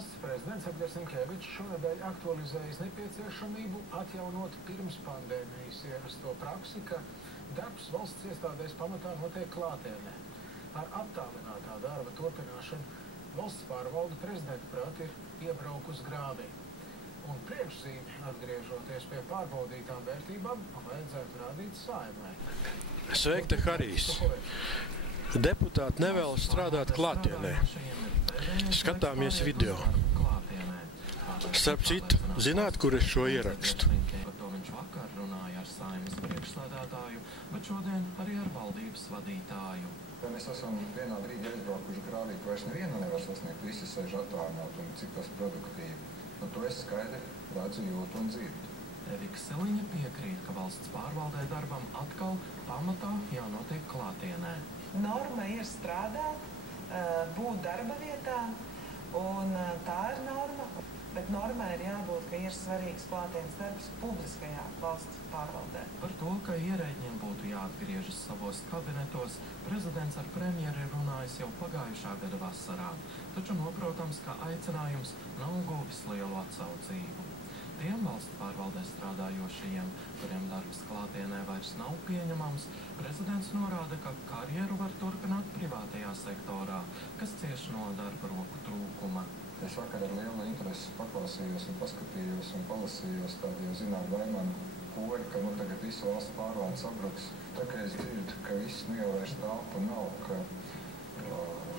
Valsts prezidents Edgars Rinkevičs šonedēļ aktualizējis nepieciešamību atjaunot pirms pandēmijas ierasto praksi, ka darbs valsts iestādēs pamatā notiek klātienē. Ar attālinātā darba turpināšanu valsts pārvalde prezidenta prāt ir iebraukus grāvī. Un priekšzīmi, atgriežoties pie pārbaudītām vērtībām, vajadzētu rādīt Saeimai. Sveikta, Harijs! Deputāti nevēlas strādāt klātienē. Skatāmies video. Starp citu, zināt, kur es šo ierakstu? Par to viņš vakar runāja ar Saeimas priekšsēdētāju, bet šodien arī ar valdības vadītāju. Mēs esam vienā brīdī aizbraukuši grāvī, ka vairs nevienu nevar sasniegt, visi sēž attālināt un cik tas produktīvi. To es skaidri redzu, jūtu un dzirdu. Evika Siliņa piekrīt, ka valsts pārvaldē darbam atkal pamatā jānotiek klātienē. Norma ir strādāt, būt darba vietā, un tā ir norma, bet normai ir jābūt, ka ir svarīgs klātienes darbs publiskajā valsts pārvaldē. Par to, ka ierēģiem būtu jāatgriežas savos kabinetos, prezidents ar premjeri runājis jau pagājušā gada vasarā, taču noprotams, ka aicinājums nav guvis lielu atsaucību. Tiem valsts pārvaldē strādājošajiem, kuriem darbs klātienē vairs nav pieņemams, prezidents norāda, ka karjeru var turpināt privātajā sektorā, kas cieš no darba roku trūkuma. Es vakar ar lielu interesi paklausījos un paskatījos un palasījos tādu jau zināt baimanu poļu, ka tagad visu valsts pārvalde sabruks. Tā kā es dzirdu, ka viss jau vairs tālpa nav, ka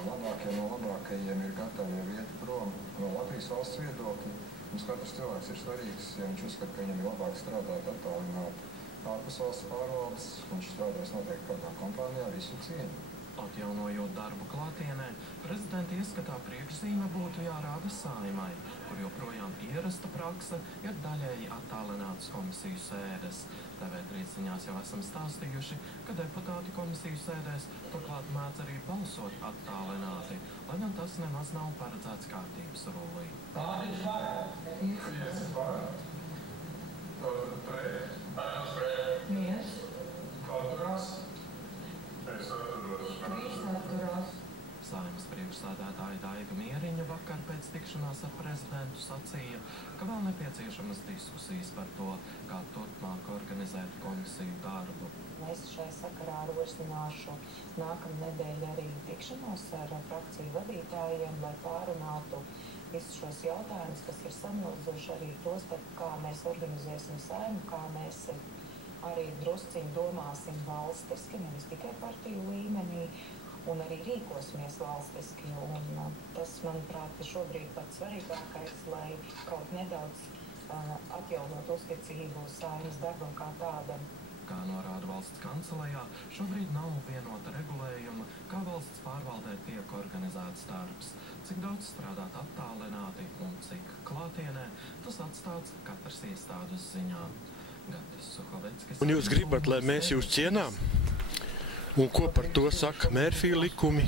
labākie no labākajiem ir gatavi jau iet prom no Latvijas valsts viedokļa. Mums katrs cilvēks ir svarīgs, ja viņš uzskata, ka viņam ir labāk strādāt attālināt ārpus valsts pārvaldes, viņš strādās noteikti kādā kompānijā, visu cieņu. Atjaunojot darbu klātienē, prezidenta ieskatā priekšzīme būtu jārāda Saeimai, kur joprojām ierasta prakse ir daļēji attālinātas komisiju sēdes. TV3 ziņās jau esam stāstījuši, ka deputāti komisiju sēdēs turklāt mēdz arī balsot attālināti, lai gan tas nemaz nav paredzēts kārtības rullī. Pārējais varētu. Mies. Atturās. Es atturos. Saeimas priekšsēdētāja Daiga Mieriņa vakar pēc tikšanās ar prezidentu sacīja, ka vēl nepieciešamas diskusijas par to, kā turpmāk organizēt komisiju darbu. Es šai sakarā rosināšu nākamnedēļ arī tikšanos ar frakciju vadītājiem, lai pārunātu visus šos jautājumus, kas ir samilzuši arī tos, kā mēs organizēsim Saimu, kā mēs arī drusciņi domāsim valstiski, nevis tikai partiju līmenī, un arī rīkosimies valstiski. Un tas, manuprāt, ir šobrīd pats svarīgākais, lai kaut nedaudz atjaunot uzticību Saeimas darbam kā tādam. Kā norāda valsts kancelejā, šobrīd nav vienota regulējuma, kā valsts pārvaldē tiek organizēts darbs, cik daudz strādāt attālināti un cik klātienē, tas atstāts katras iestādes ziņā. Un jūs gribat, lai mēs jūs cienām? Un ko par to saka Mērfija likumi?